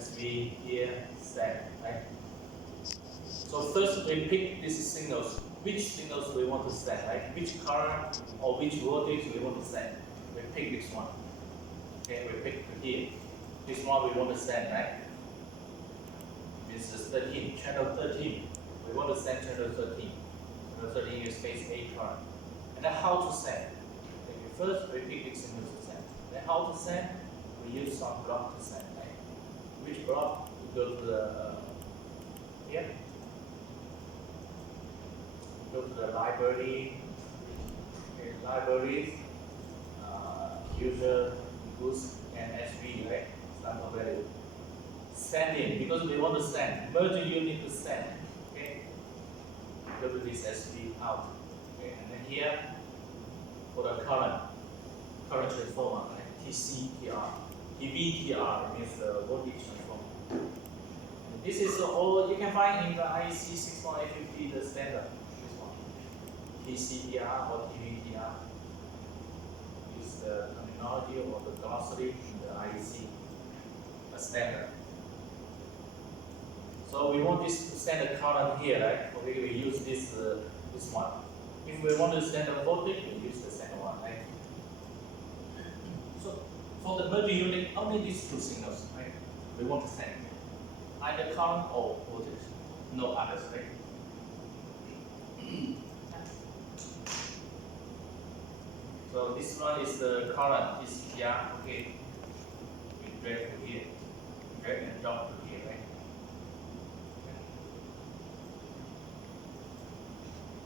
SV here, send, right? So first we pick these signals. Which signals we want to send, right? Which current or which voltage we want to send. We pick this one. Okay, we pick here. This one we want to send, right? This is 13, channel 13. We want to send channel 13. Channel 13 is phase A current. And then how to send? Okay, first we pick this signal to send. Then how to send? We use some block to send, right? Which block? We go to the here. Go to the library. Okay, libraries, user, boost, and SV, right? Sample value. Send in because we want to send. Merge unit to send. Okay. Go to this SV out. Okay, and then here for the current transformer, right? TCTR. TVTR means the voltage transformer. This is all you can find in the IEC 61850, the standard. This one. TCTR or TVTR is the terminology or the glossary in the IEC, a standard. So we want this to send a current here, right? Okay, we use this this one. If we want to send a voltage, we use the second one, right? So for the merge unit, only these two signals, right? We want to send either current or voltage, no others, right? So this one is the current, is here, okay. We drag to here, drag and drop to here, right?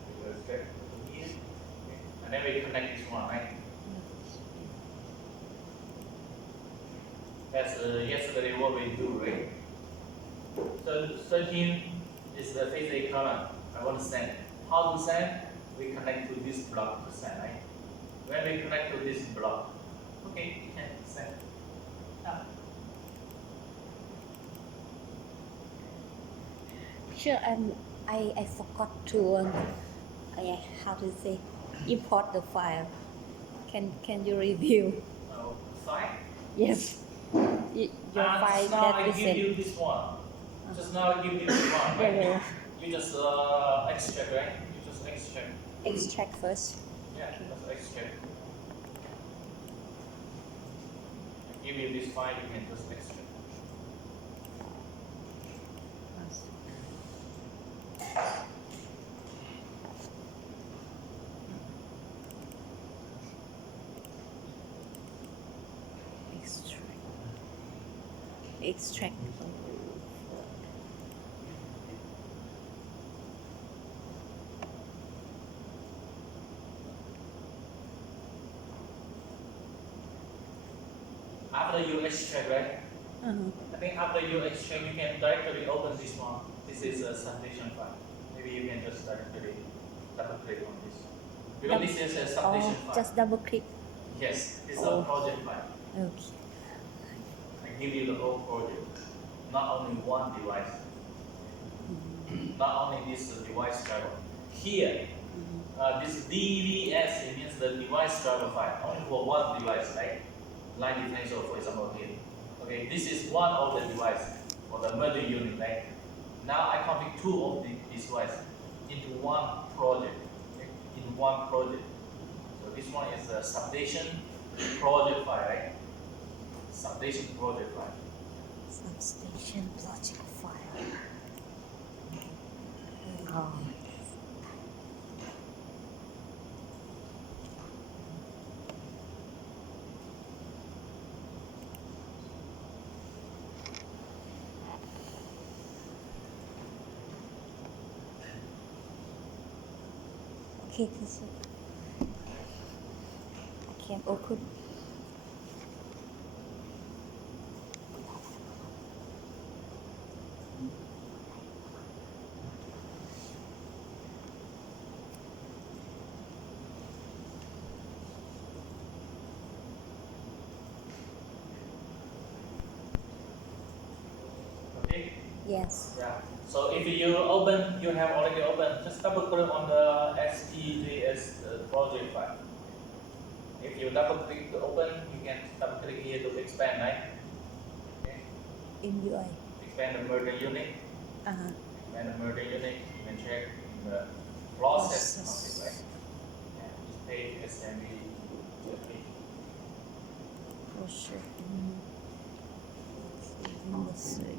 We go drag to here, okay. And then we connect this one, right? That's yesterday what we do, right? So 13 is the phase A current. I want to send. How to send? We connect to this block to send, right? When we connect to this block, okay, you can send. Sure, I forgot to how to say import the file. Can you review? Fine. Yes, your file Just now that I we give sent. you this one. Just now I give you this one, right? Yeah. You just extract, right? You just extract. Extract first. Yeah, just extract. I give you this file, you can just extract. Extract. After you extract, right? I think after you extract, you can directly open this one. This is a substation file. Maybe you can just directly double click on this. Because this is a substation file. Just double click. Yes, it's a project file. Okay. I give you the whole project, not only one device, not only this device driver. Here, this DVS, it means the device driver file, only for one device, right? Line differential, for example, here. Okay, this is one of the device for the merging unit, right? Now I configure two of these devices into one project, okay? In one project. So this one is a substation project file, right? Substation project file. Substation project file. Oh. Okay, this I can open. Okay? Yes. Yeah. So if you open, you have already opened, just double click on the STJS project file. If you double click to open, you can double click here to expand, right? Okay. in UI. Expand the merging unit. Uh-huh. Expand the merging unit. You can check in the process of it, right? Yeah, this page SMB page. Process. Industry.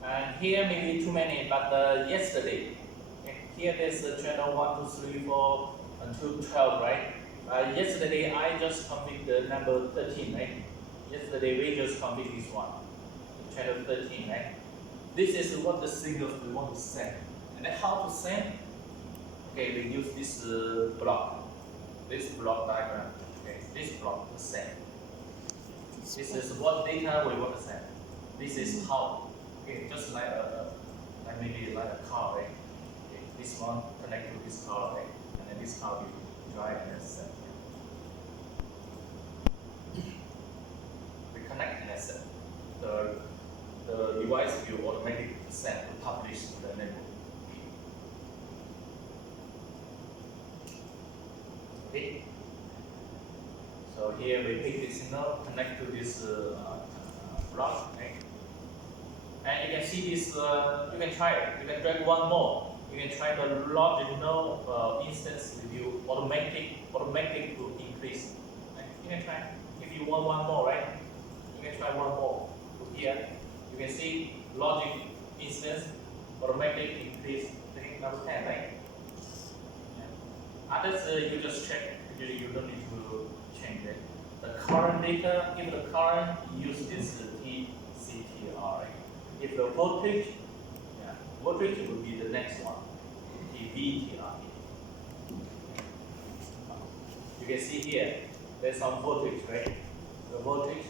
And here maybe too many, but yesterday, okay, here there's channel 1, 2, 3, 4 until 12, right? Yesterday I just complete the number 13, right? Yesterday we just complete this one, channel 13, right? This is what the signals we want to send. And then how to send? Okay, we use this block diagram. Okay, this block to send. This is what data we want to send. This is how. Okay, just like maybe like a car, right? Okay, this one connect to this car, right? And then this car will drive and then send. We connect and then send. The device will automatically send to publish the network. Okay. So here we pick the signal, connect to this block, right? And you can see this, you can try it. You can drag one more. You can try the logic node instance review automatic to increase. Right? You can try. If you want one more, right? You can try one more. To here, you can see logic instance automatic increase. Number 10, right? Yeah. Others you just check. You don't need to change it. The current data, if the current, use this TCTR. Right? If the voltage, voltage will be the next one, VTR. You can see here, there's some voltage, right? The voltage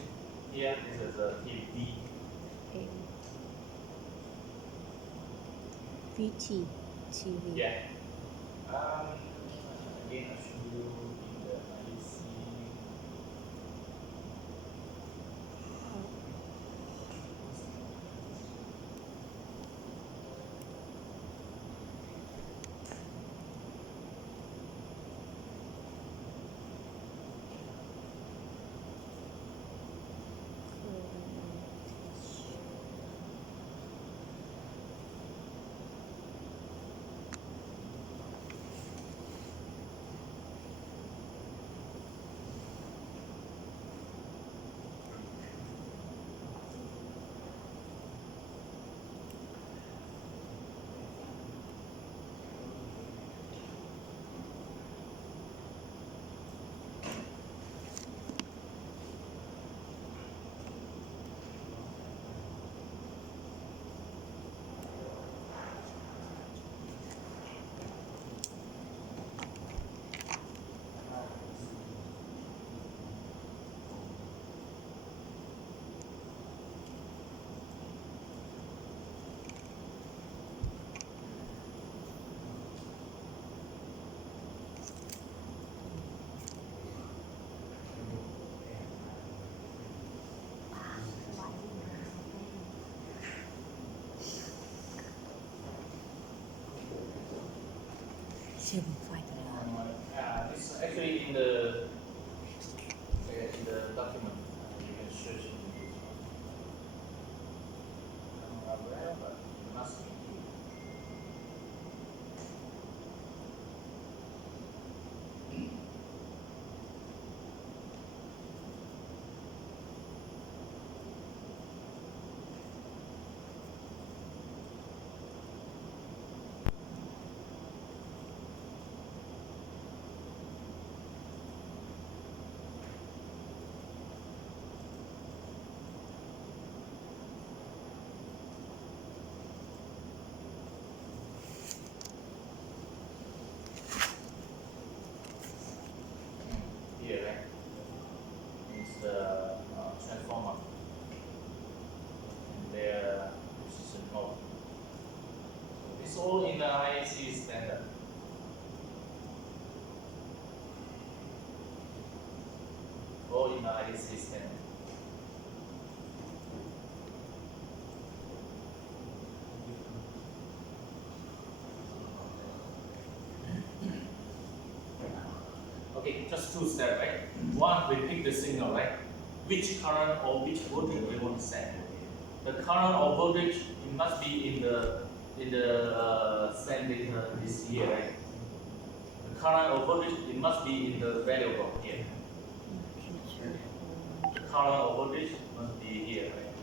here, this is the TV. VT, TV. Yeah. Again, I'll show you in the IC. This is actually in the document. You can search in this one. I'm not aware, but it must be here. IDC scanner. Okay, just two steps, right? One, we pick the signal, right? Which current or which voltage we want to send. The current or voltage it must be in the send data this here, right? The current or voltage it must be in the variable here. The current or voltage must be here, right?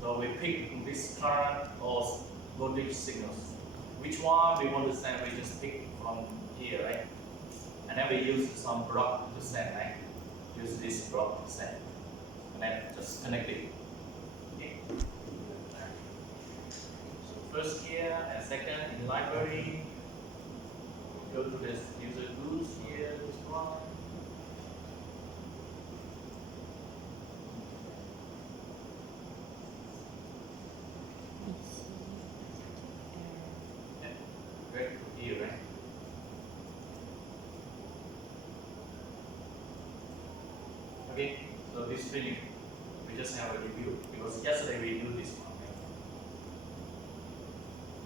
So we pick this current or voltage signals. Which one we want to send, we just pick from here, right? And then we use some block to send, right? Use this block to send. And then just connect it. Okay. So first here and second in library. Go to this user groups here, this one. Right here, right? Okay, so this training, we just have a review because yesterday we do this one. Right?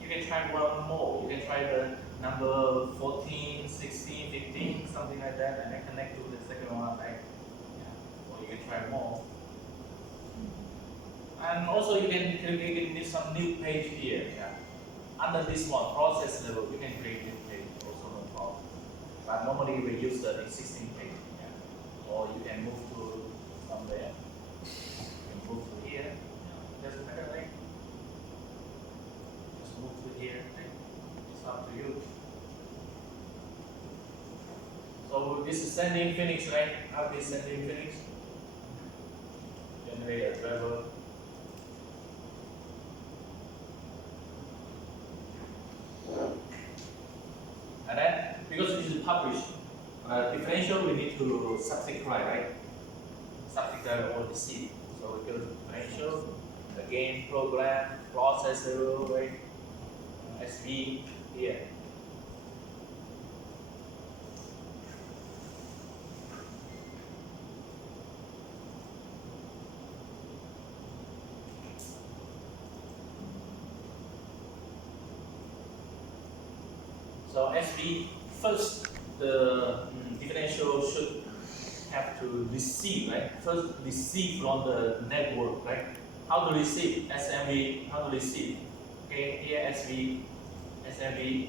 You can try one more. You can try the number 14, 16, 15, something like that, and then connect to the second one, right? Yeah. Or you can try more. And also you can create some new page here. Yeah. Under this one, process level, you can create new page, also no problem. But normally we use the existing page. Yeah. Or you can move to somewhere. You can move to here. Yeah. Doesn't matter, right? Just move to here. Right? It's up to you. So this is sending Phoenix, right? How is sending Phoenix? Generate a driver. And then, because this is published, differential we need to substitute, right? Substitute or receive. So we go to differential, again program, processor, right? SV here. So SV first the differential should have to receive, right? First receive from the network, right? How to receive? SMV, how to receive? Okay, here SMV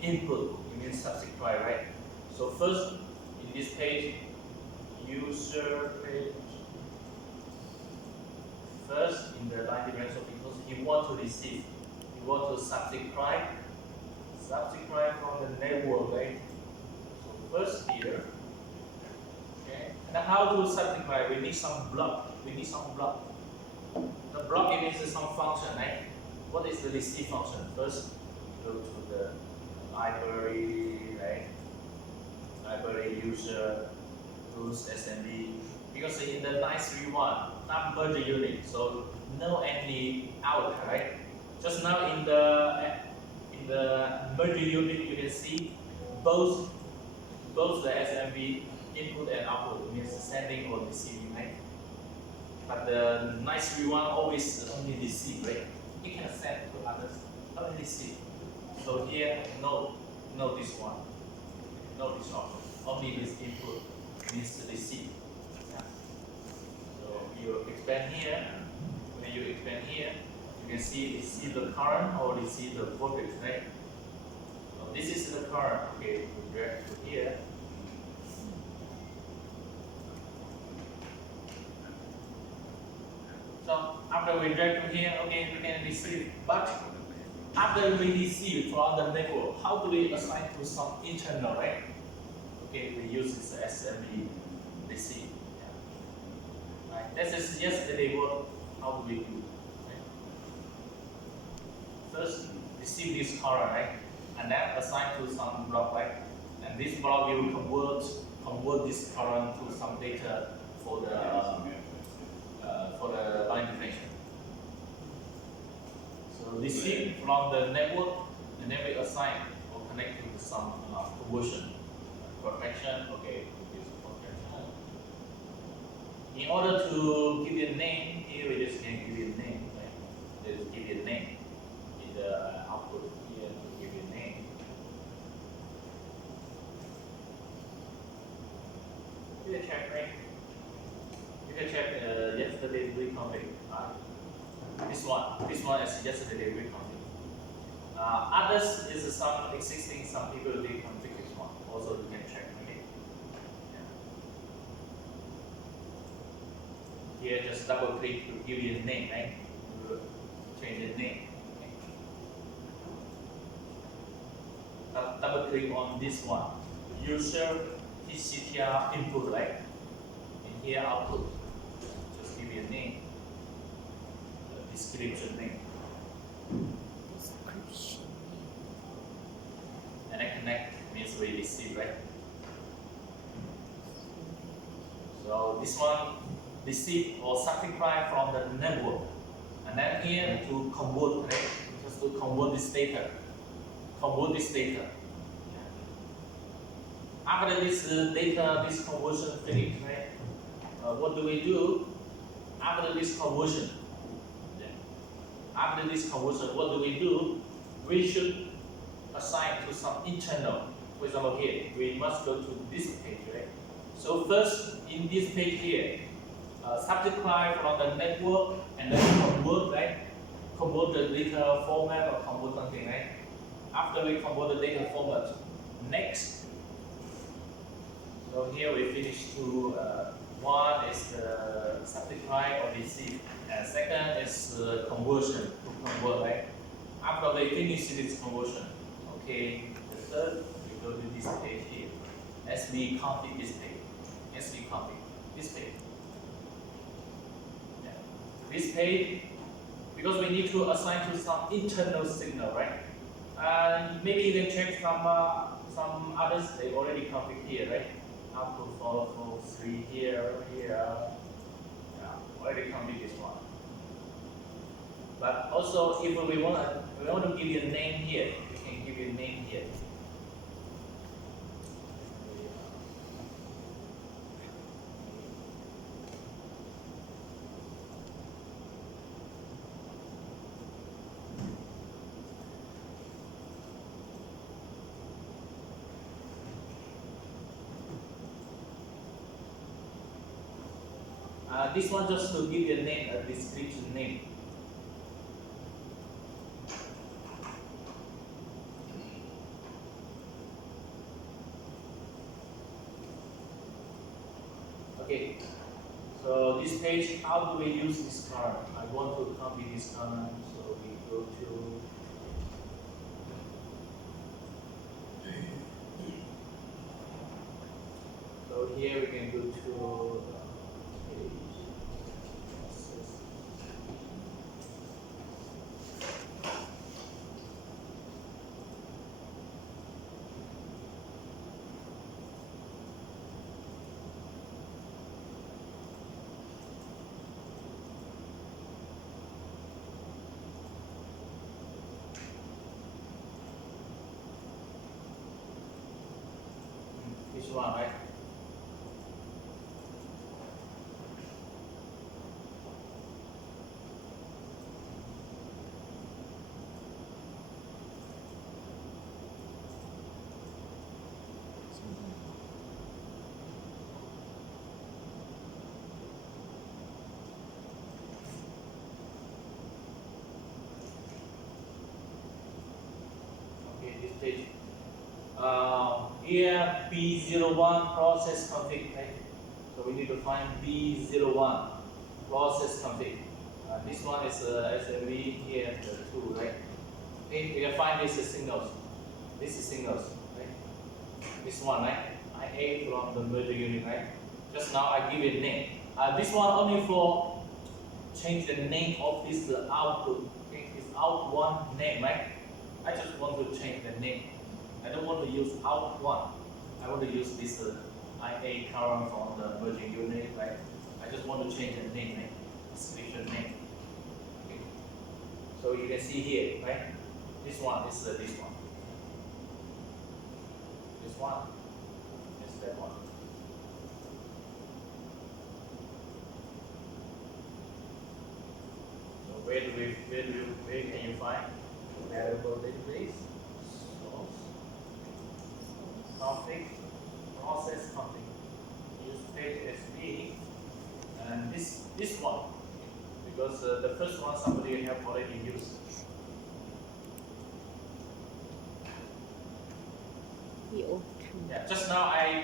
input, it means substitute, right? So first in this page, user page, first in the line differential because you want to receive, you want to substitute from the network, right? So first here, okay. And how to substitute? We need some block. The block it means some function, right? What is the receive function? First, go to the library, right? Library user tools SMB. Because in the 931, not merge unit, so no any out, right? Just now in the merge unit, you can see both the SMB input and output means sending or receiving, right? But the 931 always only receive, right? It can send to others, only receive. So here, no this one, no this one. Only this input means to receive. Yeah. So you expand here. When you expand here, you can see receive the current or receive the voltage, right? So this is the current. Okay, we drag to here. So after we drag to here, okay, we can receive. But after we receive from the network, how do we assign to some internal, right? Okay, we use this SMB receive. Yeah. Right. This is yesterday what how do we do? Right? First receive this current, right? And then assign to some block, right? And this block will convert this current to some data for the line differential. So receive from the network, and then we assign or connect to some conversion. Protection, okay, this protection. In order to give it a name, here we just can give it a name, right? Just give it a name in the output here to give it a name. You can check, right? You can check yesterday reconfig. This one is yesterday reconfig. Others is some existing, some people reconfig this one. Also you can check, okay? Yeah. Here just double click to give it a name, right? To change the name. Okay? Double click on this one. User TCTR input, right? And here output. Just give it a name. Description name. Description. And then connect means we receive, right? So this one receive or subscribe from the network. And then here to convert, right? Just to convert this data. Convert this data. After this data, this conversion finished, right? What do we do? After this conversion, what do we do? We should assign to some internal. For example, here we must go to this page, right? So first, in this page here, subscribe from the network and then convert, right? Convert the data format or convert something, right? After we convert the data format, next. So here we finish to one is the subscribe or receive, and second is conversion to convert, right? After we finish this conversion, okay, the third we go to this page here. SV config this page. SV config this page. Yeah. This page, because we need to assign to some internal signal, right? And maybe you can check some others they already config here, right? Output 443 here, yeah, already config this one. But also, if we want to give you a name here, we can give you a name here. This one just to give you a name, a description name. Okay, so this page, how do we use this current? I want to copy this current, so we go to so here we can go to page. This one, right? Okay, this page. Here B01 process config, right? So we need to find B01 process config. This one is SMB here, the 2, right? Okay, we can find these signals. This is signals, right? This one, right? IA from the merger unit, right? Just now I give it a name. This one only for change the name of this output. Okay, it's out one name, right? I just want to change the name. I don't want to use out one. I want to use this IA current from the merging unit, right? I just want to change the name, right? Description name. Okay. So you can see here, right? This one is this one. This one. It's that one. So where can you find variable database? Source, config, process config. Use page SB and this one because the first one somebody have already used. Yeah, just now I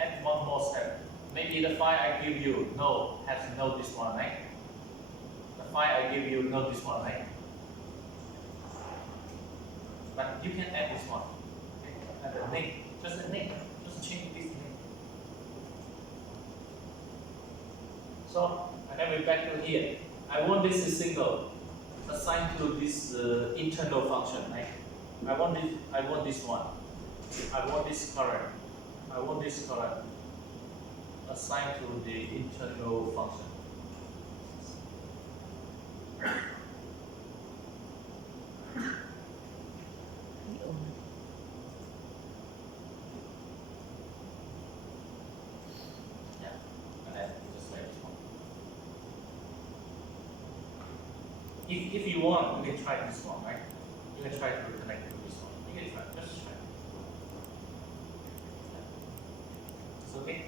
add one more step. Maybe the file I give you has no this one, right? The file I give you no this one, right? But you can add this one. Okay? Add a name, just a name, just change this name. So and then we back to here. I want this single assigned to this internal function, right? I want this one. I want this current. I want this current assigned to the internal function. Yeah, and then just like this one. If you want, you can try this one, right? You can try to connect to this one. You can try, just try. It's okay.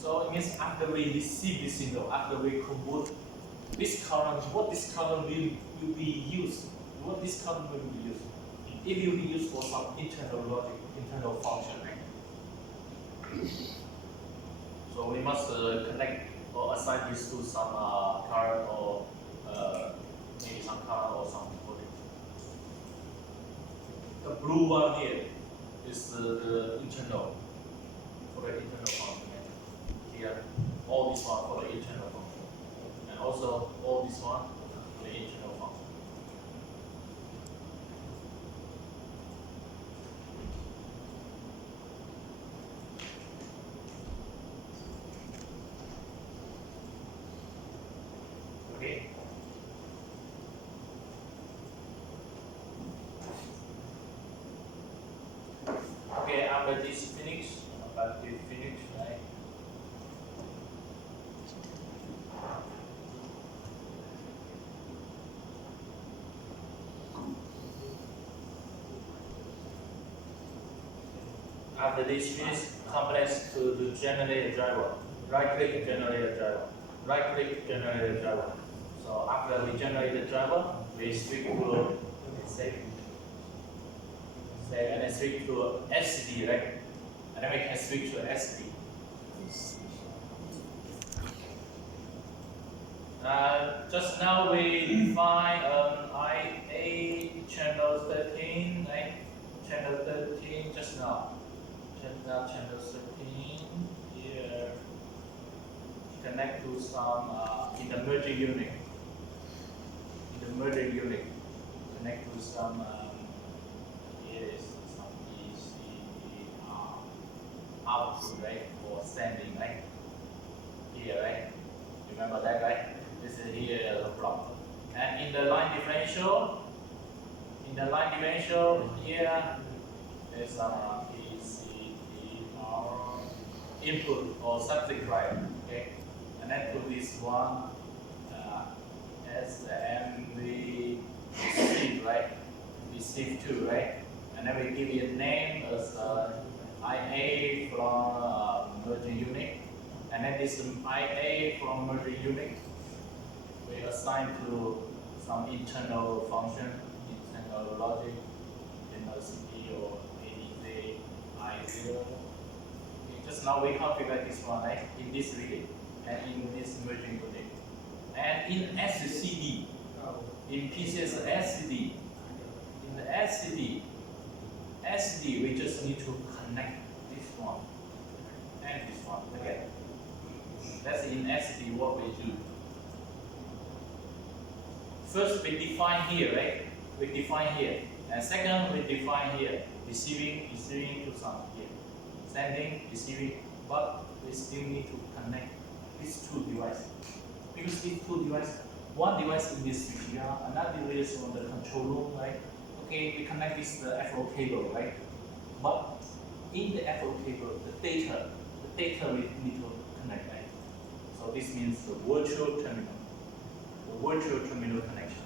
So it means after we receive this signal, after we convert this current, what this current will be used? What this current will be used? It will be used for some internal logic, internal function, right? So we must connect or assign this to some current or maybe some current or some voltage. The blue one here is the internal, for the internal function. Here, all this one for the internal function. And also all this one for the internal function. Okay. Okay, after this finish, right? After this finish, complex to generate a driver. Right click, generate a driver. Right click, generate a driver. So after we generate the driver, we switch to save and then switch to SD, right? And then we can switch to SD. Just now we define IA channel 13, right? Channel 13 just now. Channel 13 here. Connect to some in the merger unit. In the merger unit, connect to some here is some ECDR output, right? For sending, right? Here, right? Remember that, right? This is here the block. And in the line differential, here there's some ECDR input or subject drive, okay? And then to this one we receive, right? Receive 2, right? And then we give it a name as IA from merger unit. And then this IA from merger unit we assign to some internal function, internal logic, internal CPU or ADZ I0. Okay, just now we configure this one, right? In this relay and in this merging unit. And in SCD, in PCS SCD, in the SCD, we just need to connect this one and this one together. That's in SCD what we do. First we define here, right? We define here. And second we define here. Receiving to some here. Sending, receiving, but we still need to connect these two devices. Because these two devices, one device in this switchyard, another device on the control room, right? Okay, we connect this the FO cable, right? But in the FO cable, the data we need to connect, right? So this means the virtual terminal connection.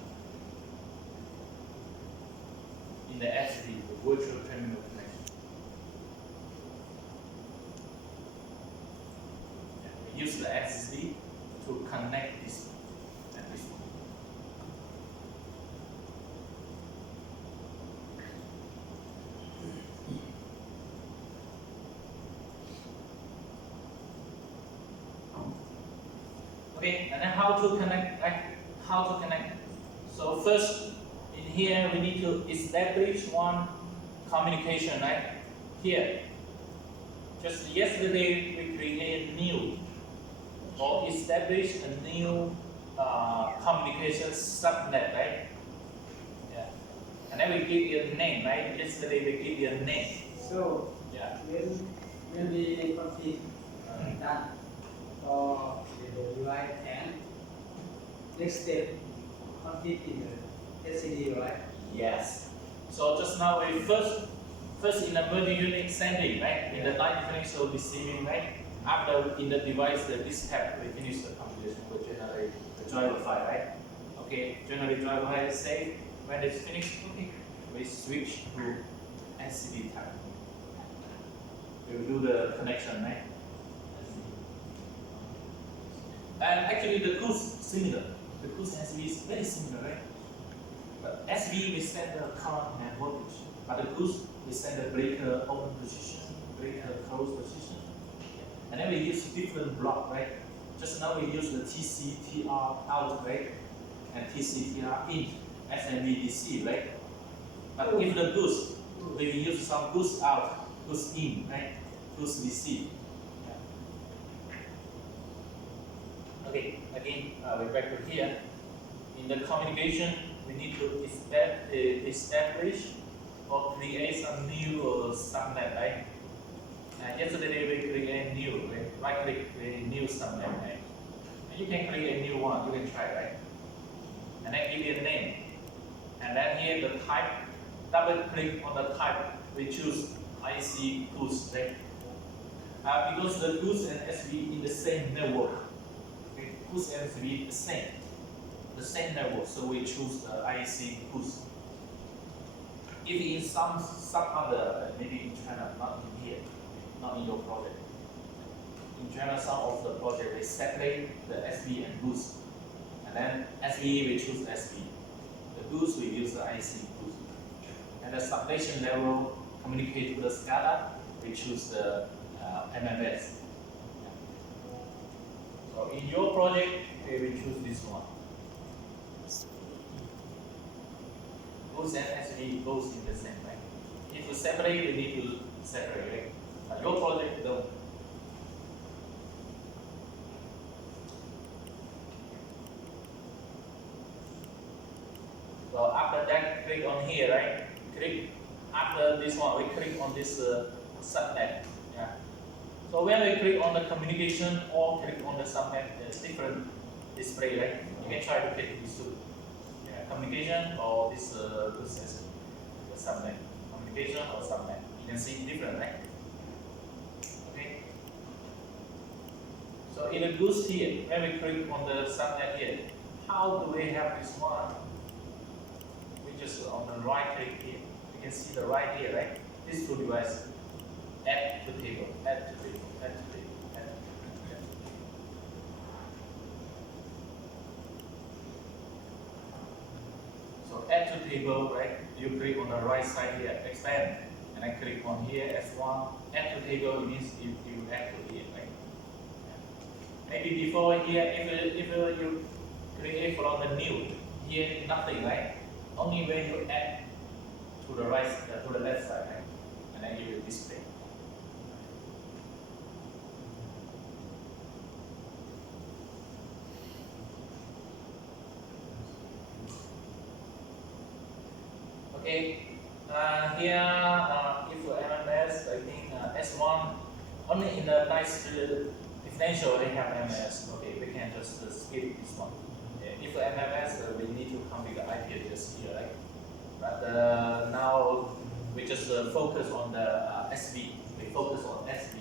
In the SD, the virtual terminal connection. Yeah, we use the SSD to connect this and this one. Okay, and then how to connect? So first, in here we need to establish one communication, right? Here, just yesterday we created new or establish a new communication subnet, right? Yeah, and then we give you a name, right? Yesterday we give you a name. So Yeah. when we config done for the UI 10, next step config in the SCD, right? Yes. So just now we first in the merge unit sending, right? In the line differential receiving, right? After in the device this tab we finish the computation, we generate the driver file, right? Okay, generate driver file is saved. When it's finished, okay, we switch to SCD tab. We will do the connection, right? And actually the goose similar. The goose SB is very similar, right? But SB we set the current and voltage. But the goose we set the breaker open position, breaker close position. And then we use different block, right? Just now we use the TCTR out, right? And TCTR in SMBDC, right? But if the goose, we use some goose out, goose in, right? Goose DC. Okay, again, we're back to here. In the communication, we need to establish or create some new subnet, right? Yesterday we create new, right click create new subnet, right? And you can create a new one, you can try, right? And then give it a name. And then here the type, double click on the type, we choose IC goose, right? Because the goose and SV in the same network. Okay, goose and SV the same network, so we choose the IC goose. If in some other, maybe in China, not in here, not in your project. In China, some of the project they separate the SV and goose. And then SV we choose SV. The goose we use the IC goose. And the substation level communicate to the SCADA, we choose the MMS. So in your project, we will choose this one. Goose and SV goes in the same, right? If you separate, we need to separate, right? But your project don't. So after that, click on here, right? Click after this one, we click on this subnet. Yeah. So when we click on the communication or click on the subnet, there's different display, right? You can try to click these two. Yeah, communication or this the subnet. Communication or subnet. You can see different, right? Okay. So in the goose here, when we click on the subnet here, how do we have this one? We just on the right click here. You can see the right here, right? These two devices. Add to table, add to table, add to table, add to table, add to table. So add to table, right? You click on the right side here, expand, and I click on here S1. Add to table means you add to here, right? Yeah. Maybe before here, if you create from the new, here nothing, right? Only when you add to the right, to the left side, right? And then you will display. Okay, here if for MMS, I think S1 only in the nice differential they have MMS. Okay, we can just skip this one. If for MMS, we need to configure IP address here, right? But now focus on the SV. We focus on SV.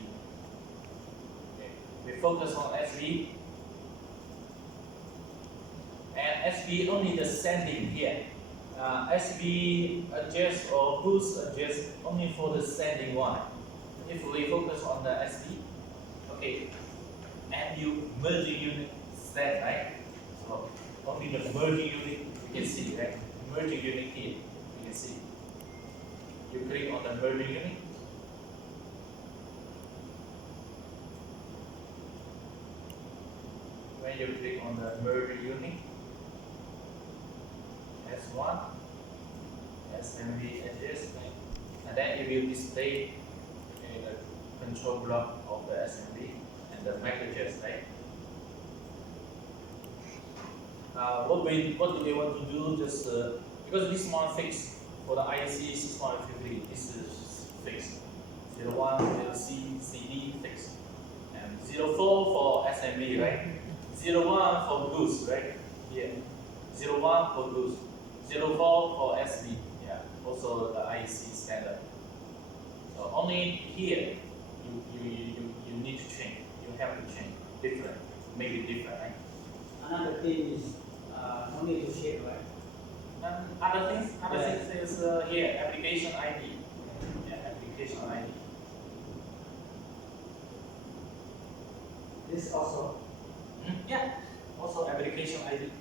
Okay. We focus on SV. And SV only the sending here. SV adjust or boost adjust only for the sending one. If we focus on the SV, okay, and you merging unit set, right? So only the merging unit you can see, right? Merging unit here, you can see. You click on the merging unit. When you click on the merging unit, S1, SMB adjustment, and then it will display the control block of the SMB and the MAC address, right? What do we want to do? Just because this one fixed for the IC 6153, this is fixed. 01, 0C, CD fixed, and 04 for SMB, right? 01 for Goose, right? Yeah. 01 for Goose. 04 for SB, yeah, also the IEC standard. So only here you need to change. You have to change different, make it different, right? Another thing is no need to share, right? And other things is here application ID. Yeah, application ID. This also. Yeah, also application ID.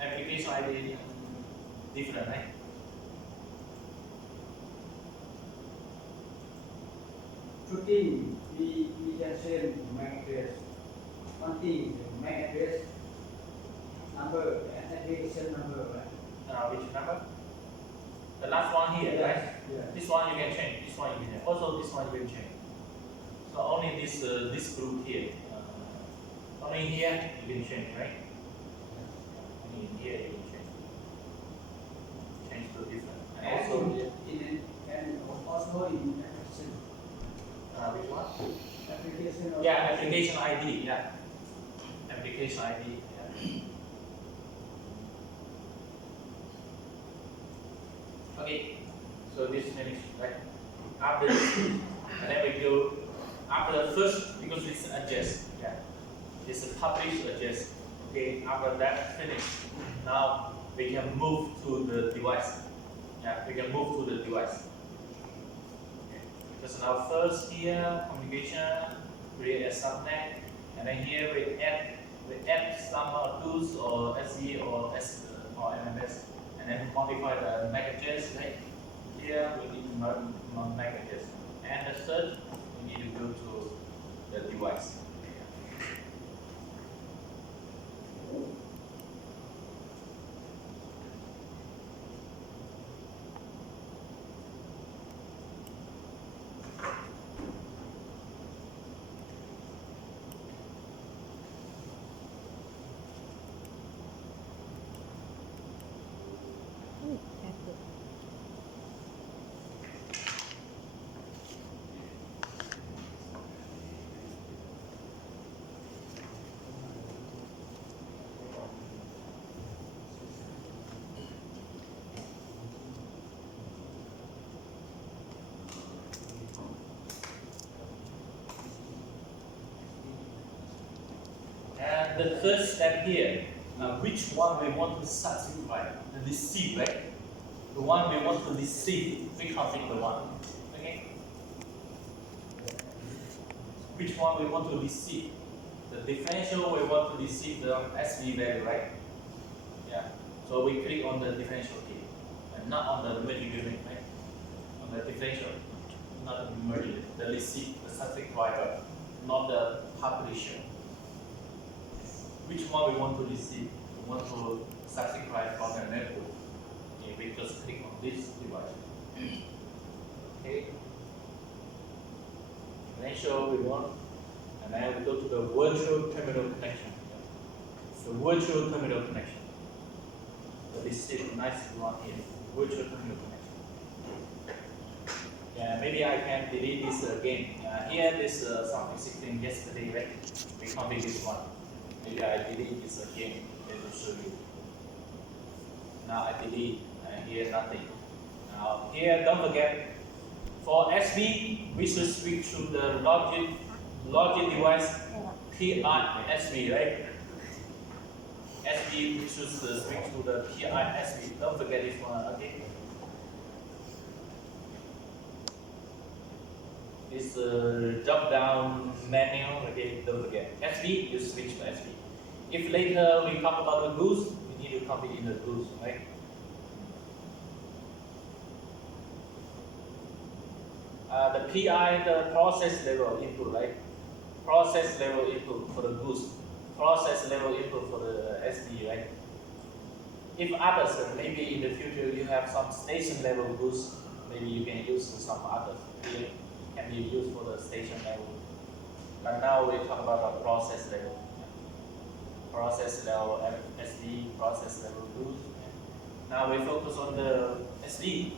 Application ID different, right? Two things we can share MAC address. One thing is the MAC address number and application number, right? Which number? The last one here, right? Yeah. This one you can change. This one you can change. Also, this one you can change. So only this group here. Only here you can change, right? Only here you can change. Change to different. And also, And also in application. which one? Application. Or Yeah, application ID. Yeah, application ID. Yeah. Okay, so this finished, right? After this, and then we go after the first, because it's an adjust, yeah. It's a publish adjust. Okay, after that finish, now we can move to the device. Yeah, we can move to the device. Okay. Because now first here communication, create a subnet, and then here we add some tools or SE or or MMS. And then modify the MAC address, right? Here we need to mark MAC address. And the third, we need to go to the device. That's good. And the third step here, which one we want to subscribe, the receive, right? The one we want to receive, we configure the one. Okay? Which one we want to receive? The differential we want to receive the SV value, right? Yeah. So we click on the differential here, and not on the merging unit, right? On the differential, not the merging unit, the receive, the subscriber, not the publisher. Which one we want to receive? We want to subscribe from the network. Okay, we just click on this device. Okay. Differential we want, and then we go to the virtual terminal connection. So virtual terminal connection. So this is a nice one here. Virtual terminal connection. Yeah, maybe I can delete this again. Here this something 16 yesterday, right? We configure this one. Maybe I delete this again. Let me show you. Now I delete here nothing. Now here, don't forget, for SV, we should switch to the logic device PISV, right? SV, we should switch to the PISV. Don't forget this one, okay? This drop down menu, okay, don't forget. SV, you switch to SV. If later we talk about the goose, we need to configure in the goose, right? The PI, the process level input, right? Process level input for the goose, process level input for the SD, right? If others, maybe in the future you have some station level goose, maybe you can use some others. Here can be used for the station level. But now we talk about the process level. Process level SD, process level goose. Now we focus on the SD.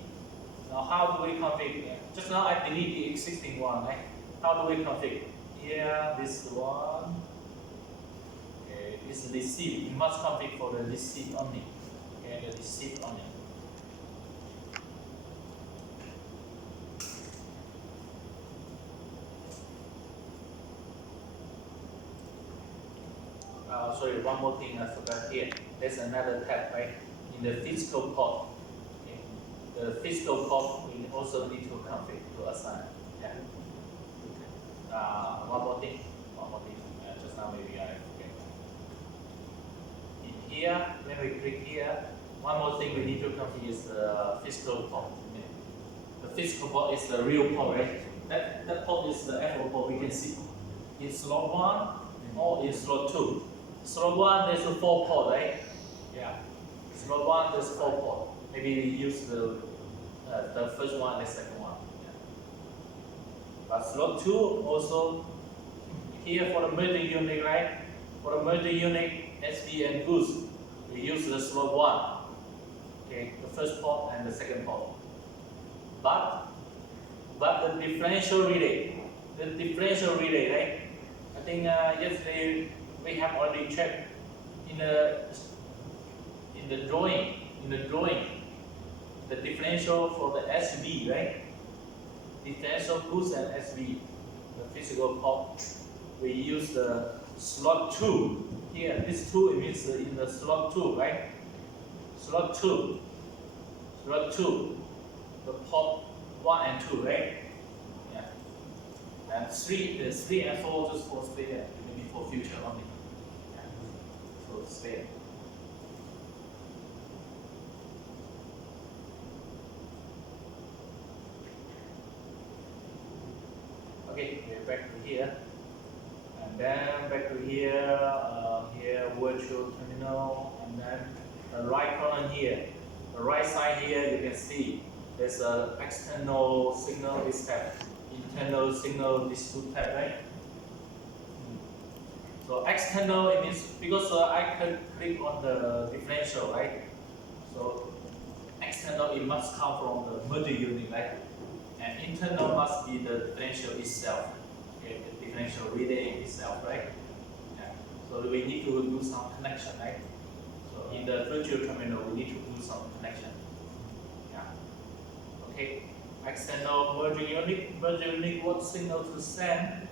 Now how do we configure? Just now I delete the existing one, right? How do we configure? Here, this one. Okay, this is receive. You must configure for the receive only. Okay, the receive only. Sorry, one more thing I forgot here. There's another tab, right? In the physical port. Okay. The physical port we also need to configure to assign. Yeah. One more thing. Just now maybe I forget. In here, when we click here, one more thing we need to configure is the physical port. The physical port is the real port, right? That port is the FO port we can see. In slot 1 or in slot 2. Slot 1 there's a 4 port, right? Yeah. Slot 1 there's 4 port. Maybe we use the first one and the second one. Yeah. But slot 2 also here for the merger unit, right? For the merger unit, SV and goose, we use the slot 1. Okay, the first port and the second port. But the differential relay, right? I think yesterday we have already checked in the drawing, the differential for the SV, right? Differential goose and SV, the physical port. We use the slot 2 here. This 2 means in the slot 2, right? Slot 2, the port 1 and 2, right? Yeah. And 3 and 4 just for spare, maybe for future only. Yeah. So spare. Okay, we're back to here. And then back to here, here virtual terminal, and then the right column here. The right side here, you can see there's an external signal, this tab, internal signal, this 2 tab, right? So external, it means because I can click on the differential, right? So external, it must come from the merger unit, right? And internal must be the differential itself, okay? The differential relay itself, right? Yeah. So we need to do some connection, right? So in the virtual terminal, we need to do some connection. Yeah. Okay. External merger unit. Merger unit, what signal to send?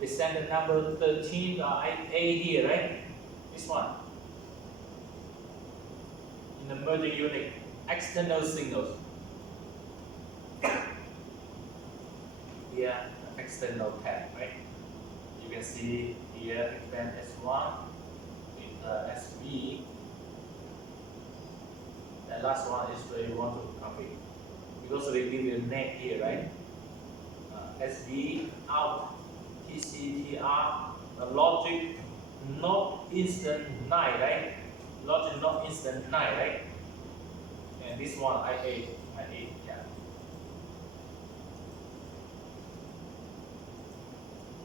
We send the number 13 A here, right? This one. In the merger unit, external signals. Here, external tab, right? You can see here, expand S1 with SV. The last one is where you want to configure. Because we give you a name here, right? SV out, TCTR, the logic not instant night, right? Logic not instant night, right? And this one, IA, yeah.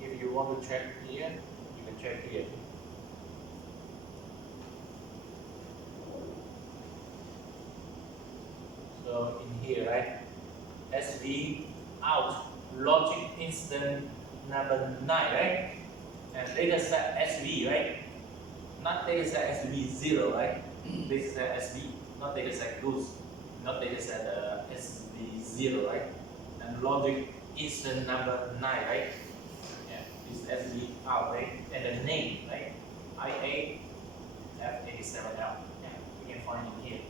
If you want to check here, you can check here. So in here, right? SV out, logic instant number 9, right? And data set SV, right? Not data set SV 0, right? Data set SV, not data set goose not data set SV0, right? And logic is the number 9, right? Yeah, this SV out, right? And the name, right? IA-F87L. Yeah, we can find it here.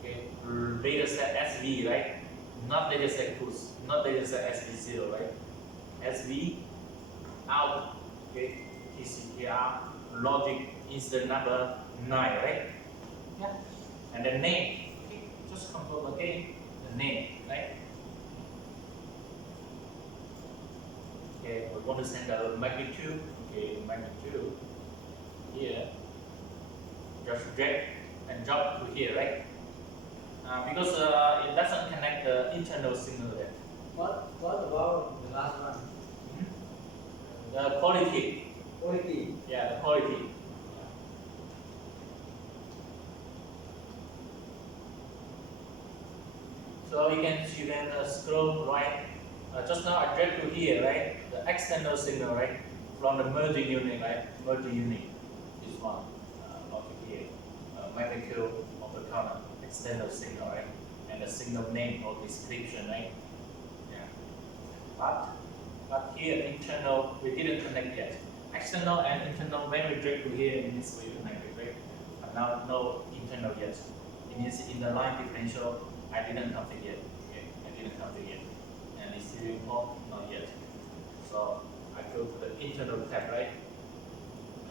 Okay, data set SV, right? Not data set push, not data set SV0, right? SV out, okay? TCPR logic is the number 9, right? Yeah. And the name, okay, just confirm again the name, right? Okay, we want to send the magnitude, okay, magnitude here, just drag and drop to here, right? Because it doesn't connect the internal signal there. What about the last one? The quality, Quality. yeah, the quality. So you can scroll right. Just now I dragged to here, right? The external signal, right? From the merging unit, right? Merging unit, this one, logic here, magnitude of the corner, external signal, right? And the signal name or description, right? Yeah. But here internal we didn't connect yet. External and internal when we drag to here it means we connected, right? But now no internal yet. It means in the line differential I didn't configure yet. Okay, I didn't configure yet. And the steering port not yet. So I go to the internal tab, right?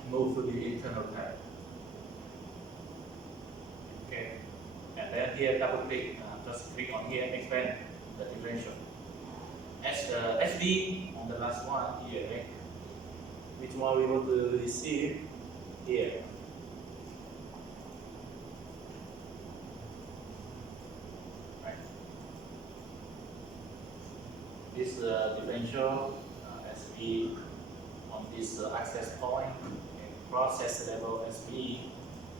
Move to the internal tab. Okay. And then here double click, just click on here, expand the differential. As the SD on the last one here, right? Which one we want to receive here. Right. This differential SV on this access point, okay, process level SV.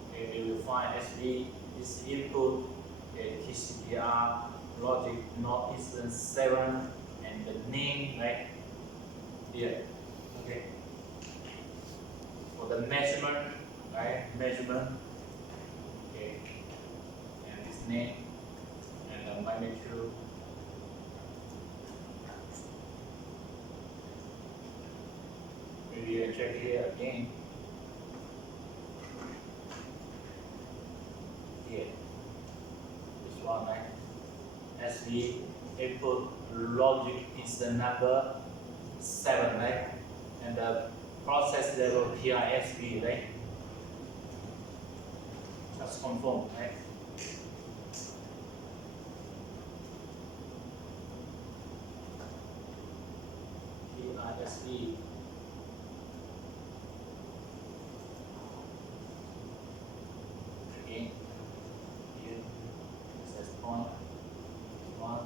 Okay, we will find SV, this input, okay, TCPR, logic, not instance 7, and the name, right? Here, okay. For the measurement, right? Measurement, okay, and this name, and the magnitude. Maybe you check here again. Here, this one, right? SV input logic is the number 7, right? And the process level PISB, right? Just confirm, right? PISB. Again, here, access point, one,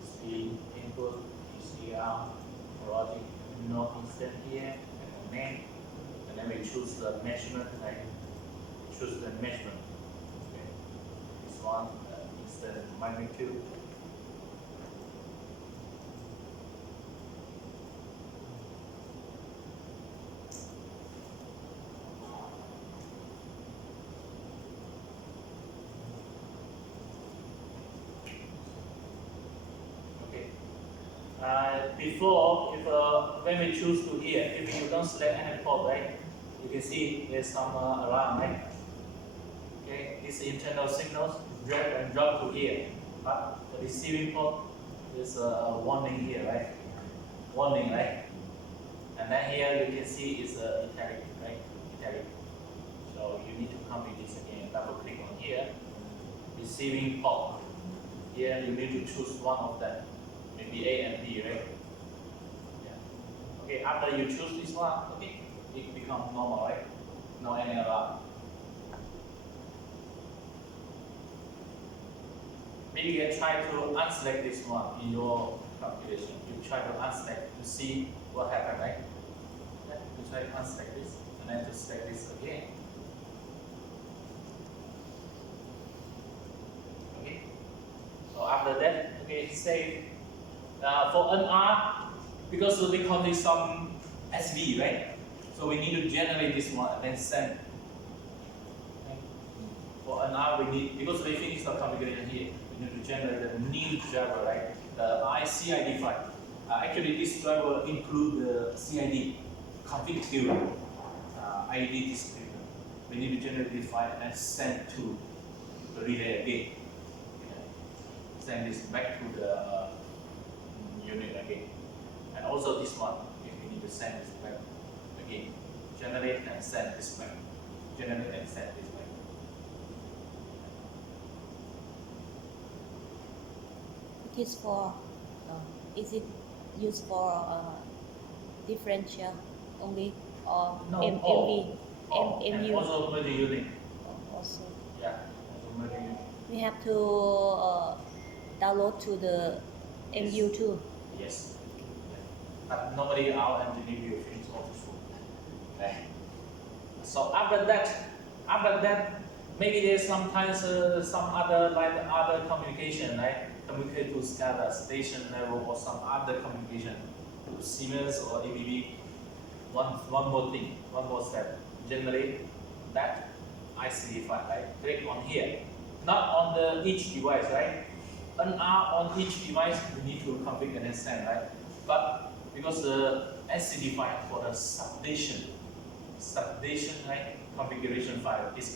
SV input, PCR, logic, not instant here, and the name, and then we choose the measurement, right? Choose the measurement. Okay. This one is the magnitude. Before, if when we choose to here, if you don't select any port, right, you can see there's some alarm, right? Okay, these internal signals drag and drop to here, but the receiving port is a warning here, right? Warning, right? And then here you can see is italic, right? Italic. So you need to copy this again. Double click on here, receiving port. Here you need to choose one of them. Maybe A and B, right? Yeah. Okay, after you choose this one, okay, it becomes normal, right? No any alarm. Maybe you can try to unselect this one in your calculation. You try to unselect to see what happened, right? Okay. You try to unselect this and then to select this again. Okay. So after that, okay, save. For NR, because we counting some SV, right? So we need to generate this one and then send. Okay. For an hour we need, because we finished the configuration here, we need to generate a new driver, right? The ICID file. Actually, this driver include the CID config queue, ID descriptor. We need to generate this file and send to the relay again. Okay. Send this back to the unit again. And also this one, we need to send this back again. Generate and send this back. Generate and send this back. It is for, is it used for differential only or No, MV? Oh, and MU also merge unit. also. Yeah, also merge unit. We have to download to the MU too. Yes. But normally our engineer will finish all this work. Okay. So after that, maybe there's sometimes some other like other communication, right? Communicate to SCADA station level or some other communication to Siemens or ABB. One more thing, one more step. Generate that ICD file, right? Click on here. Not on the each device, right? On each device we need to configure and then send, right? But because the SCD file for the substation, right, configuration file is